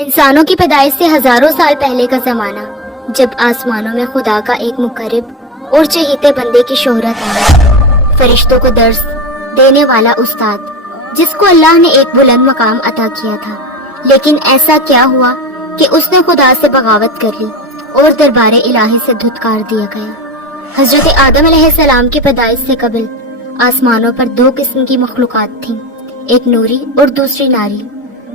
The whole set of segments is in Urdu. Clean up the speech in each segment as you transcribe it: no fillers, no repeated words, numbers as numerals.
انسانوں کی پیدائش سے ہزاروں سال پہلے کا زمانہ، جب آسمانوں میں خدا کا ایک مقرب اور چہیتے بندے کی شہرت آئی، فرشتوں کو درس دینے والا استاد، جس کو اللہ نے ایک بلند مقام عطا کیا تھا، لیکن ایسا کیا ہوا کہ اس نے خدا سے بغاوت کر لی اور دربار الہی سے دھتکار دیا گیا۔ حضرت آدم علیہ السلام کی پیدائش سے قبل آسمانوں پر دو قسم کی مخلوقات تھیں، ایک نوری اور دوسری ناری۔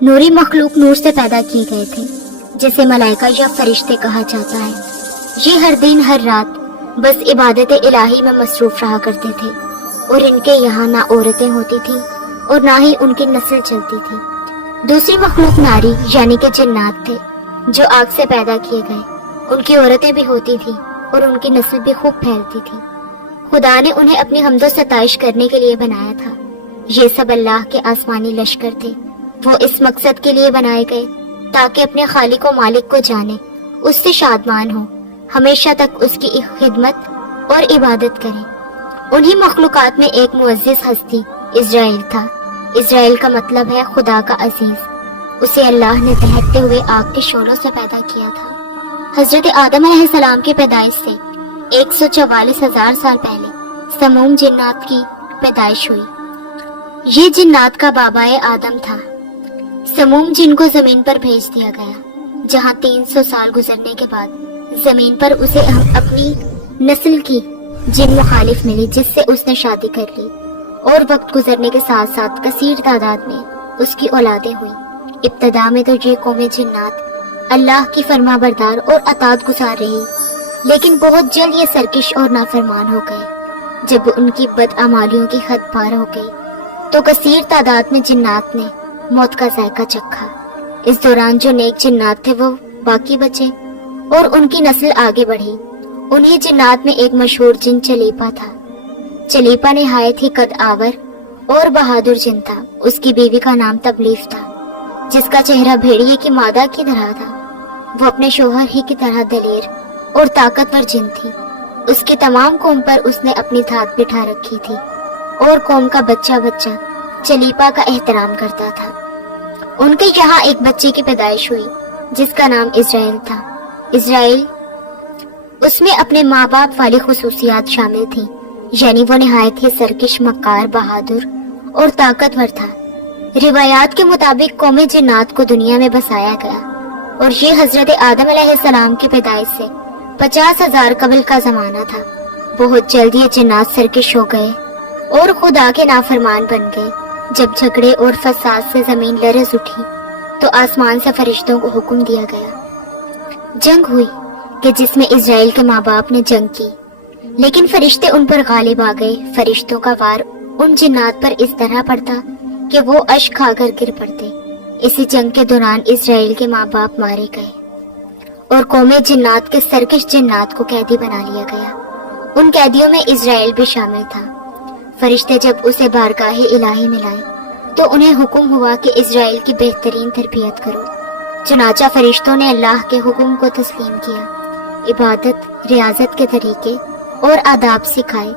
نوری مخلوق نور سے پیدا کیے گئے تھے، جسے ملائکہ یا فرشتے کہا جاتا ہے۔ یہ ہر دن ہر رات بس عبادت الہی میں مصروف رہا کرتے تھے، اور ان کے یہاں نہ عورتیں ہوتی تھیں اور نہ ہی ان کی نسل چلتی تھی۔ دوسری مخلوق ناری یعنی کہ جنات تھے، جو آگ سے پیدا کیے گئے۔ ان کی عورتیں بھی ہوتی تھیں اور ان کی نسل بھی خوب پھیلتی تھی۔ خدا نے انہیں اپنی حمد و ستائش کرنے کے لیے بنایا تھا۔ یہ سب اللہ کے آسمانی لشکر تھے۔ وہ اس مقصد کے لیے بنائے گئے تاکہ اپنے خالق و مالک کو جانے، اس سے شادمان ہو، ہمیشہ تک اس کی خدمت اور عبادت کریں۔ انہی مخلوقات میں ایک معزز ہستی اسرائیل تھا۔ اسرائیل کا مطلب ہے خدا کا عزیز۔ اسے اللہ نے دہکتے ہوئے آگ کے شعلوں سے پیدا کیا تھا۔ حضرت آدم علیہ السلام کی پیدائش سے 144,000 سال پہلے سموم جنات کی پیدائش ہوئی۔ یہ جنات کا بابائے آدم تھا۔ سموم جن کو زمین پر بھیج دیا گیا، جہاں 300 سال گزرنے کے بعد زمین پر اسے اپنی نسل کی جن مخالف ملی، جس سے اس نے شادی کر لی، اور وقت گزرنے کے ساتھ ساتھ کثیر تعداد میں اس کی اولادیں ہوئیں۔ ابتدا میں تو یہ قوم جنات اللہ کی فرما بردار اور اطاعت گزار رہی، لیکن بہت جلد یہ سرکش اور نافرمان ہو گئے۔ جب ان کی بدعمالیوں کی حد پار ہو گئی تو کثیر تعداد میں جنات نے موت کا ذائقہ چکھا۔ اس دوران جو نیک جنات تھے وہ باقی بچے اور ان کی نسل آگے بڑھی۔ انہی جنات میں ایک مشہور جن چلیپا تھا۔ چلیپا نہایت ہی قد آور اور بہادر جن تھا۔ اس کی بیوی کا نام تبلیف تھا، جس کا چہرہ بھیڑیے کی مادہ کی طرح تھا۔ وہ اپنے شوہر ہی کی طرح دلیر اور طاقتور جن تھی۔ اس کی تمام قوم پر اس نے اپنی دھات بٹھا رکھی تھی، اور قوم کا بچہ بچہ چلیپا کا احترام کرتا تھا۔ ان کے یہاں ایک بچے کی پیدائش ہوئی جس کا نام اسرائیل تھا۔ اسرائیل، اس میں اپنے ماں باپ والی خصوصیات شامل تھیں، یعنی وہ نہایت ہی سرکش، مکار، بہادر اور طاقتور تھا۔ روایات کے مطابق قوم جنات کو دنیا میں بسایا گیا، اور یہ حضرت آدم علیہ السلام کی پیدائش سے 50,000 قبل کا زمانہ تھا۔ بہت جلد یہ جنات سرکش ہو گئے اور خدا کے نافرمان بن گئے۔ جب جھگڑے اور فساد سے زمین لرز اٹھی تو آسمان سے فرشتوں کو حکم دیا گیا۔ جنگ ہوئی کہ جس میں اسرائیل کے ماں باپ نے جنگ کی، لیکن فرشتے ان پر غالب آ گئے۔ فرشتوں کا وار ان جنات پر اس طرح پڑتا کہ وہ اشک کھا کر گر پڑتے۔ اسی جنگ کے دوران اسرائیل کے ماں باپ مارے گئے اور قوم جنات کے سرکش جنات کو قیدی بنا لیا گیا۔ ان قیدیوں میں اسرائیل بھی شامل تھا۔ فرشتے جب اسے بارگاہ الہی میں لائے تو انہیں حکم ہوا کہ اسرائیل کی بہترین تربیت کرو۔ چنانچہ فرشتوں نے اللہ کے حکم کو تسلیم کیا، عبادت، ریاضت کے طریقے اور آداب سکھائے۔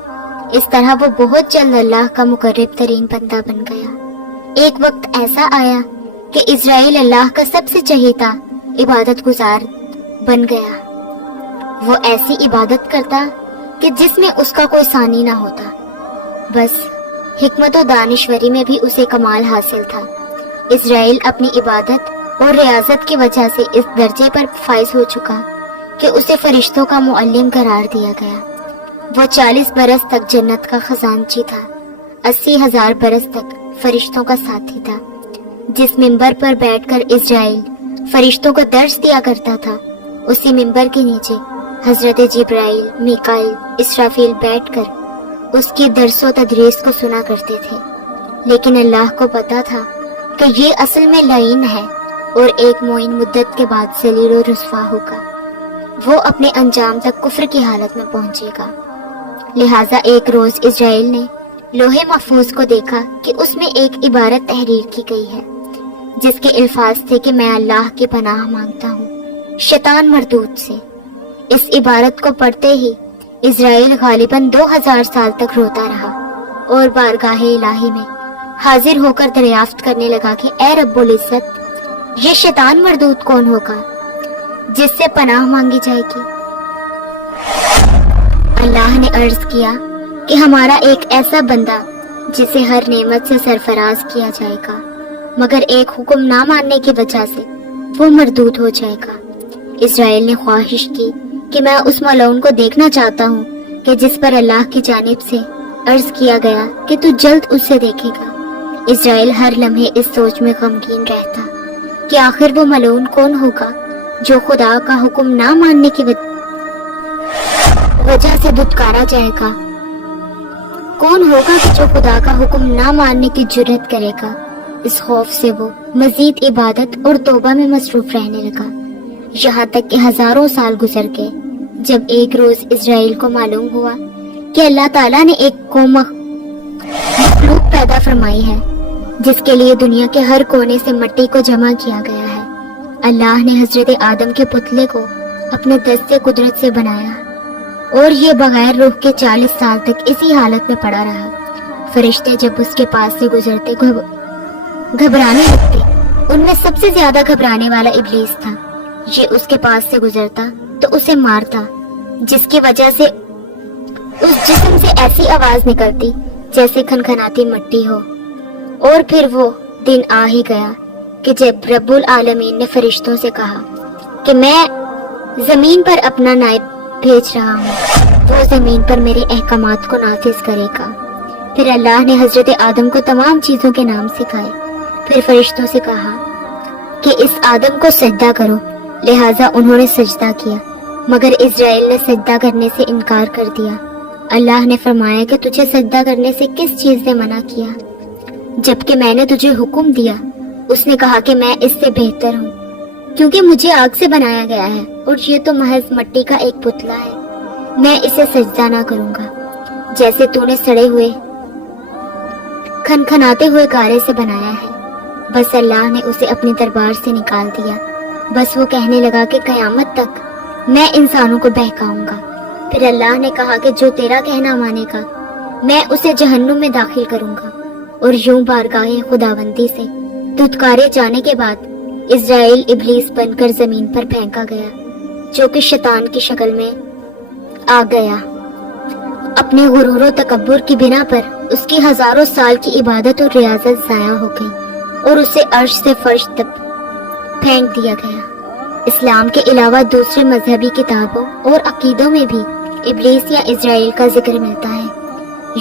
اس طرح وہ بہت جلد اللہ کا مقرب ترین بندہ بن گیا۔ ایک وقت ایسا آیا کہ اسرائیل اللہ کا سب سے چہیتا عبادت گزار بن گیا۔ وہ ایسی عبادت کرتا کہ جس میں اس کا کوئی ثانی نہ ہوتا۔ بس حکمت و دانشوری میں بھی اسے کمال حاصل تھا۔ اسرائیل اپنی عبادت اور ریاضت کی وجہ سے اس درجے پر فائز ہو چکا کہ اسے فرشتوں کا معلم قرار دیا گیا۔ وہ 40 برس تک جنت کا خزانچی تھا، 80,000 برس تک فرشتوں کا ساتھی تھا۔ جس ممبر پر بیٹھ کر اسرائیل فرشتوں کو درس دیا کرتا تھا، اسی ممبر کے نیچے حضرت جبرائیل، میکائیل، اسرافیل بیٹھ کر اس کی درس و تدریس کو سنا کرتے تھے۔ لیکن اللہ کو پتا تھا کہ یہ اصل میں لعین ہے اور ایک معین مدت کے بعد ذلیل و رسوا ہوگا۔ وہ اپنے انجام تک کفر کی حالت میں پہنچے گا۔ لہٰذا ایک روز اسرائیل نے لوح محفوظ کو دیکھا کہ اس میں ایک عبارت تحریر کی گئی ہے، جس کے الفاظ تھے کہ میں اللہ کی پناہ مانگتا ہوں شیطان مردود سے۔ اس عبارت کو پڑھتے ہی اسرائیل غالباً 2000 سال تک روتا رہا اور بارگاہ الہی میں حاضر ہو کر دریافت کرنے لگا کہ اے رب العزت، یہ شیطان مردود کون ہوگا جس سے پناہ مانگی جائے گی؟ اللہ نے عرض کیا کہ ہمارا ایک ایسا بندہ جسے ہر نعمت سے سرفراز کیا جائے گا، مگر ایک حکم نہ ماننے کی وجہ سے وہ مردود ہو جائے گا۔ اسرائیل نے خواہش کی کہ میں اس ملعون کو دیکھنا چاہتا ہوں کہ جس پر اللہ کی جانب سے عرض کیا گیا کہ تو جلد اسے دیکھے گا۔ اسرائیل ہر لمحے اس سوچ میں غمگین رہتا کہ آخر وہ ملعون کون ہوگا جو خدا کا حکم نہ ماننے کی وجہ سے دھتکارا جائے گا؟ کون ہوگا کہ جو خدا کا حکم نہ ماننے کی جرات کرے گا؟ اس خوف سے وہ مزید عبادت اور توبہ میں مصروف رہنے لگا، یہاں تک کہ ہزاروں سال گزر گئے، جب ایک روز اسرائیل کو معلوم ہوا کہ اللہ تعالیٰ نے ایک قوم مخلوق پیدا فرمائی ہے جس کے لیے دنیا کے ہر کونے سے مٹی کو جمع کیا گیا ہے۔ اللہ نے حضرت آدم کے پتلے کو اپنے دست سے قدرت سے بنایا اور یہ بغیر روح کے 40 سال تک اسی حالت میں پڑا رہا۔ فرشتے جب اس کے پاس سے گزرتے گھبرانے لگتے، ان میں سب سے زیادہ گھبرانے والا ابلیس تھا۔ یہ اس کے پاس سے گزرتا تو اسے مارتا، جس کی وجہ سے اس جسم سے ایسی آواز نکلتی جیسے کھنکھناتی مٹی ہو۔ اور پھر وہ دن آ ہی گیا کہ جب رب العالمین نے فرشتوں سے کہا کہ میں زمین پر اپنا نائب بھیج رہا ہوں، وہ زمین پر میرے احکامات کو نافذ کرے گا۔ پھر اللہ نے حضرت آدم کو تمام چیزوں کے نام سکھائے۔ پھر فرشتوں سے کہا کہ اس آدم کو سجدہ کرو، لہٰذا انہوں نے سجدہ کیا، مگر اسرائیل نے سجدہ کرنے سے انکار کر دیا۔ اللہ نے فرمایا کہ تجھے سجدہ کرنے سے کس چیز نے منع کیا؟ جبکہ میں نے تجھے حکم دیا۔ اس نے کہا کہ میں اس سے بہتر ہوں، کیونکہ مجھے آگ سے بنایا گیا ہے اور یہ تو محض مٹی کا ایک پتلا ہے، میں اسے سجدہ نہ کروں گا۔ جیسے تو نے سڑے ہوئے کھنکھناتے ہوئے گارے سے بنایا ہے۔ بس اللہ نے اسے اپنے دربار سے نکال دیا۔ بس وہ کہنے لگا کہ قیامت تک میں انسانوں کو بہکاؤں گا۔ پھر اللہ نے کہا کہ جو تیرا کہنا مانے گا میں اسے جہنم میں داخل کروں گا۔ اور یوں بارگاہ خداوندی سے دھتکارے جانے کے بعد اسرائیل ابلیس بن کر زمین پر پھینکا گیا، جو کہ شیطان کی شکل میں آ گیا۔ اپنے غرور و تکبر کی بنا پر اس کی ہزاروں سال کی عبادت اور ریاضت ضائع ہو گئی اور اسے عرش سے فرش تک پھینک دیا گیا۔ اسلام کے علاوہ دوسرے مذہبی کتابوں اور عقیدوں میں بھی ابلیس یا اسرائیل کا ذکر ملتا ہے۔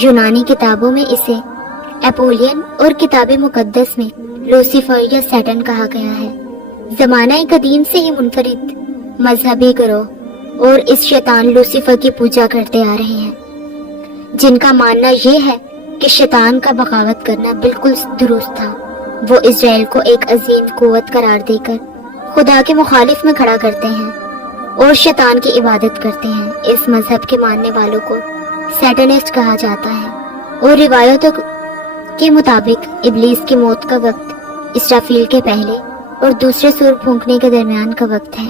یونانی کتابوں میں اسے اپولین اور کتاب مقدس میں لوسیفر یا سیٹن کہا گیا ہے۔ زمانہ قدیم سے ہی منفرد مذہبی گروہ اور اس شیطان لوسیفر کی پوجا کرتے آ رہے ہیں، جن کا ماننا یہ ہے کہ شیطان کا بغاوت کرنا بالکل درست تھا۔ وہ اسرائیل کو ایک عظیم قوت قرار دے کر خدا کے مخالف میں کھڑا کرتے ہیں اور شیطان کی عبادت کرتے ہیں۔ اس مذہب کے ماننے والوں کو سیٹنسٹ کہا جاتا ہے، اور روایتوں کے مطابق ابلیس کی موت کا وقت اسرافیل کے پہلے اور دوسرے سور پھونکنے کے درمیان کا وقت ہے۔